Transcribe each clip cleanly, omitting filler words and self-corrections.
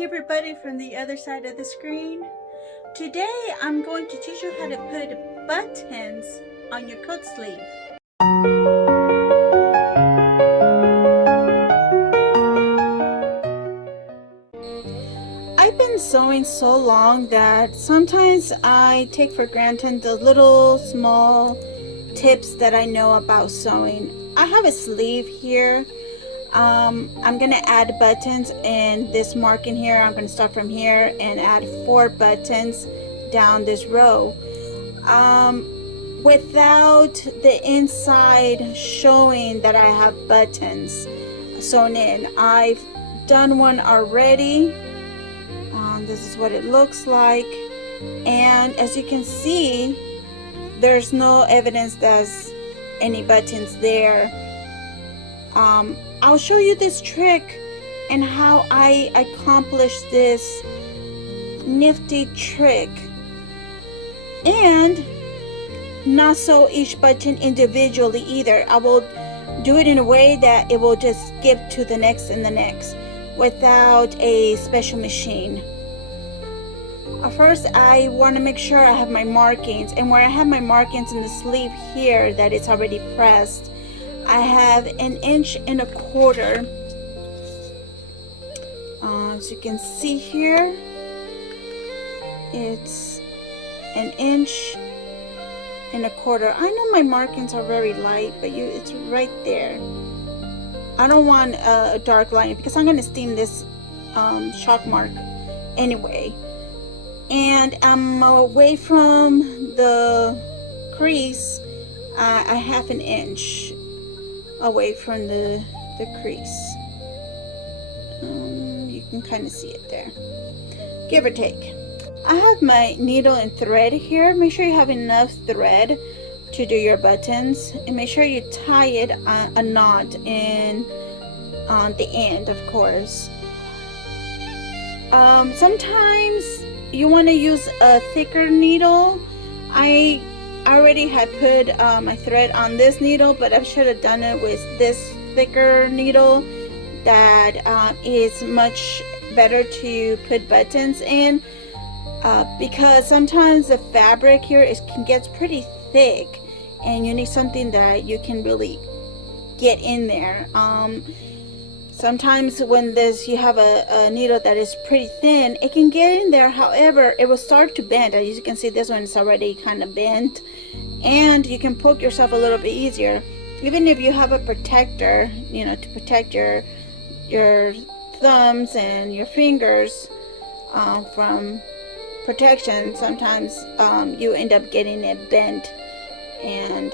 Hi everybody from the other side of the screen. Today I'm going to teach you how to put buttons on your coat sleeve. I've been sewing so long that sometimes I take for granted the little small tips that I know about sewing. I have a sleeve here. I'm gonna add buttons in this marking here. I'm gonna start from here and add 4 buttons down this row without the inside showing that I have buttons sewn in. I've done one already. This is what it looks like, and as you can see, there's no evidence there's any buttons there. I'll show you this trick and how I accomplished this nifty trick, and not sew each button individually either. I will do it in a way that it will just skip to the next and the next without a special machine. First, I want to make sure I have my markings, and where I have my markings in the sleeve here that it's already pressed, I have 1.25 inches. As you can see here, it's 1.25 inches. I know my markings are very light, but it's right there. I don't want a dark line because I'm going to steam this chalk mark anyway. And I'm away from the crease, a 1/2 inch away from the crease. You can kind of see it there, give or take. I have my needle and thread here. Make sure you have enough thread to do your buttons, and make sure you tie it a knot in on the end, of course. Sometimes you want to use a thicker needle. I already had put my thread on this needle, but I should have done it with this thicker needle that is much better to put buttons in, because sometimes the fabric here gets pretty thick and you need something that you can really get in there. Sometimes when you have a needle that is pretty thin, it can get in there. However, it will start to bend. As you can see, this one is already kind of bent, and you can poke yourself a little bit easier. Even if you have a protector, to protect your thumbs and your fingers from protection, sometimes you end up getting it bent, and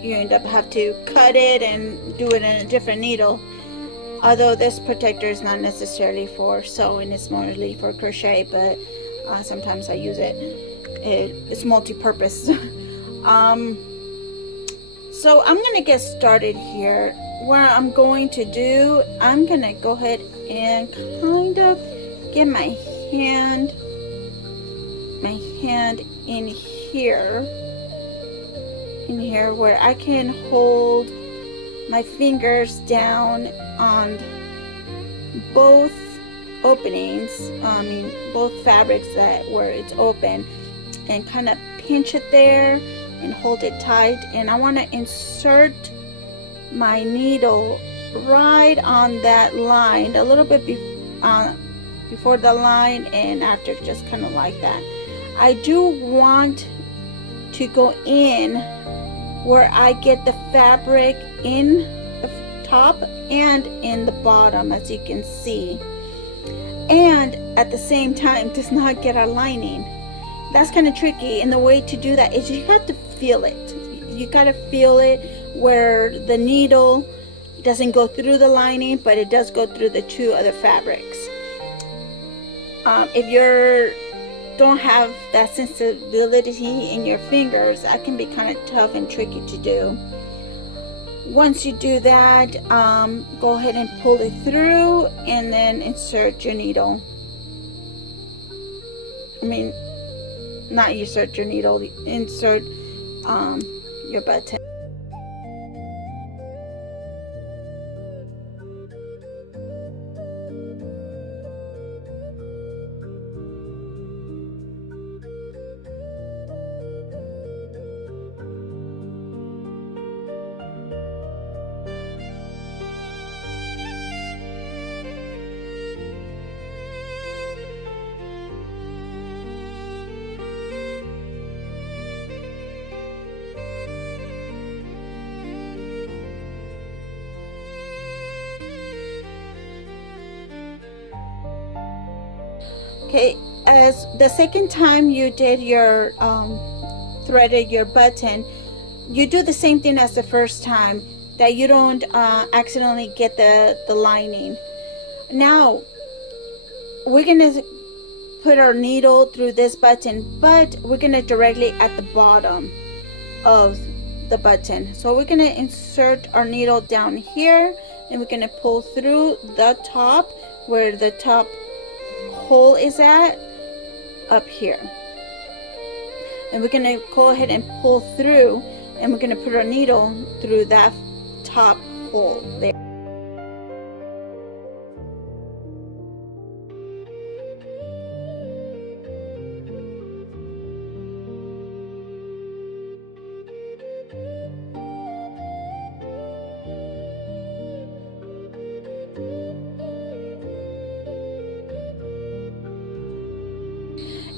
you end up have to cut it and do it in a different needle. Although this protector is not necessarily for sewing, it's mostly for crochet, but sometimes I use it. It's multi-purpose. So I'm gonna get started here. What I'm going to do, I'm gonna go ahead and kind of get my hand in here where I can hold my fingers down on both openings, both fabrics where it's open, and kind of pinch it there and hold it tight. And I want to insert my needle right on that line, a little bit before the line and after, just kind of like that. I do want to go in where I get the fabric in the top and in the bottom, as you can see, and at the same time does not get our lining. That's kind of tricky, and the way to do that is you have to feel it. You gotta feel it where the needle doesn't go through the lining, but it does go through the 2 other fabrics. If you don't have that sensibility in your fingers, that can be kind of tough and tricky to do. Once you do that, go ahead and pull it through and then insert your needle. Not insert your needle, insert your button. Okay, as the second time you did your threaded your button, you do the same thing as the first time, that you don't accidentally get the lining. Now we're gonna put our needle through this button, but we're gonna directly at the bottom of the button. So we're gonna insert our needle down here, and we're gonna pull through the top where the top hole is at, up here, and we're gonna go ahead and pull through, and we're gonna put our needle through that top hole there.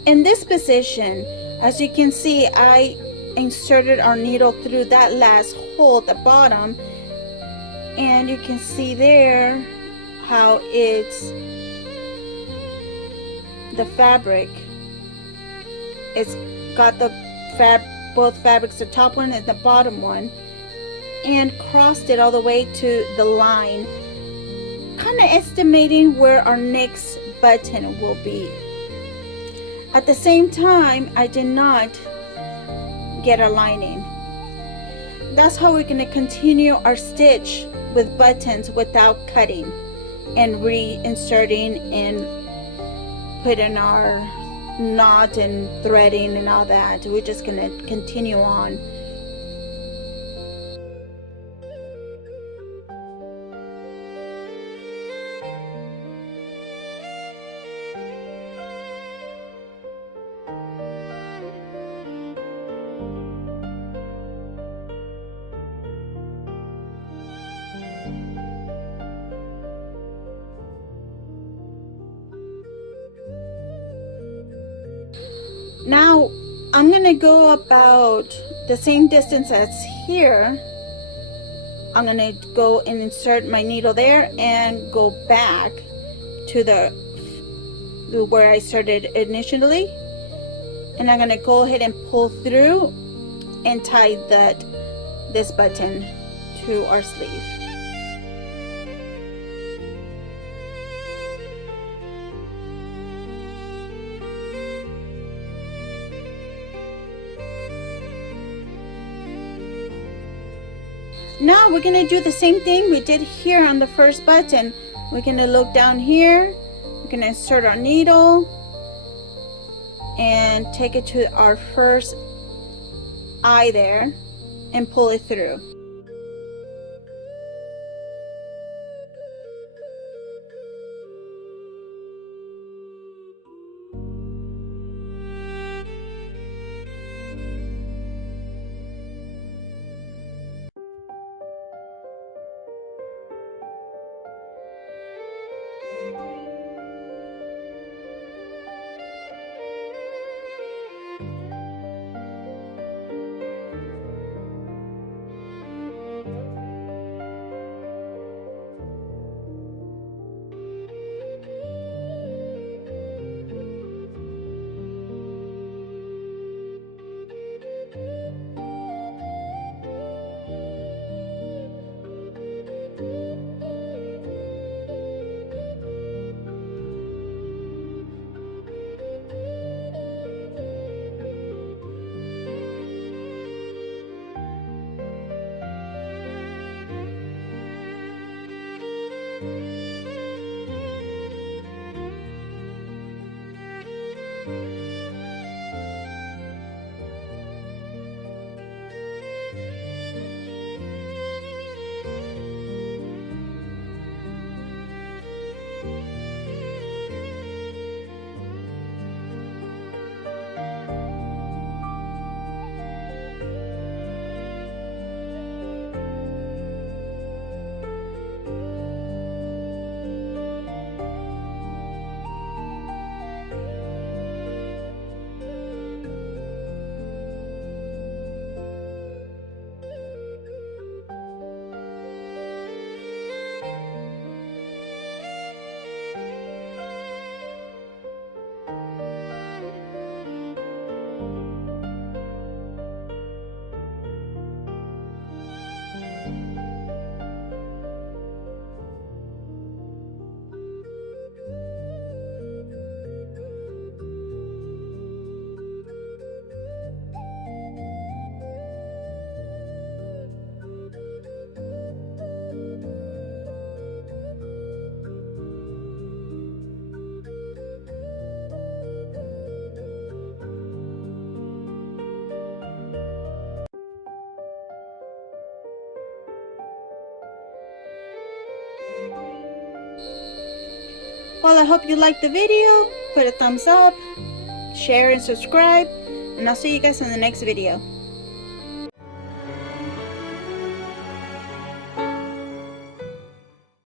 In this position, as you can see, I inserted our needle through that last hole at the bottom, and you can see there how it's the fabric. It's got the both fabrics, the top one and the bottom one, and crossed it all the way to the line, kind of estimating where our next button will be. At the same time, I did not get a lining. That's how we're going to continue our stitch with buttons without cutting and reinserting and putting our knot and threading and all that. We're just going to continue on. Now I'm gonna go about the same distance as here. I'm gonna go and insert my needle there and go back to the where I started initially, and I'm gonna go ahead and pull through and tie this button to our sleeve. Now we're gonna do the same thing we did here on the first button. We're gonna look down here, we're gonna insert our needle and take it to our first eye there and pull it through. Well, I hope you liked the video. Put a thumbs up, share and subscribe, and I'll see you guys in the next video.